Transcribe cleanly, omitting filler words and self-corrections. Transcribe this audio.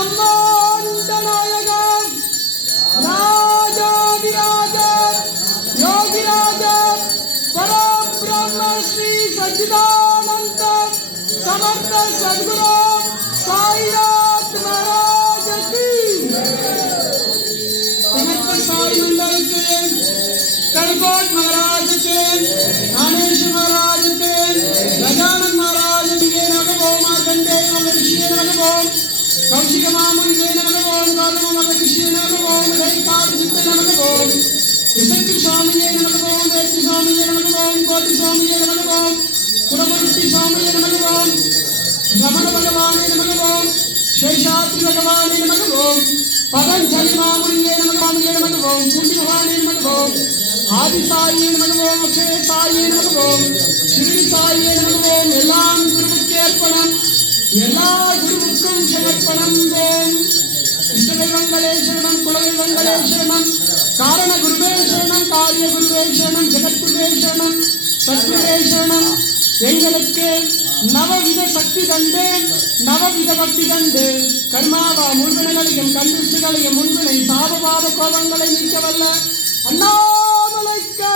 பிரம்மாண்ட நாயகன் ராஜாதிராஜ யோகிராஜ பரபிரம்ம ஸ்ரீ சச்சிதானந்த समर्थ सद्गुरु साईनाथ महाराज की समर्थ साई मंडल के कड़कोट महाराज के ज्ञानेश्वर महाराज के गजानन महाराज के नमो मार्कंडेय महर्षि नमो कौशिक मामुनि के नमो कालम महर्षि नमो दैकार चित्त नमो विशक्ति स्वामी नमो वेद स्वामी नमो कोटि स्वामी नमो कुलमूर्ति स्वामी नमो रमण भगवाने नमो शेषाद्रि भगवाने नमो पतंजलि मामुनिये नमो पूज्य भगवाने नमो आदि साई नमो अक्षय साई नमो शिरडी साई नमो एल्लाम गुरुवुक्के अर्पणम எல்லா குருவுக்கும் சமர்ப்பணம் ஓம் இஷ்டதெய்வங்களே சரணம் குலதெய்வங்களே சரணம் காரண குருவே சரணம் காரிய குருவே சரணம் ஜெகத்குருவே சரணம் சத்குருவே சரணம் எங்களுக்கு நவவித சக்தி தந்து நவவித பக்தி தந்து கர்மாவா முன்வினைகளையும் கண்துஷ்டிகளையும் முன்வினை சாபபாவ கோபங்களை நீக்க வல்ல அண்ணாமலைக்கு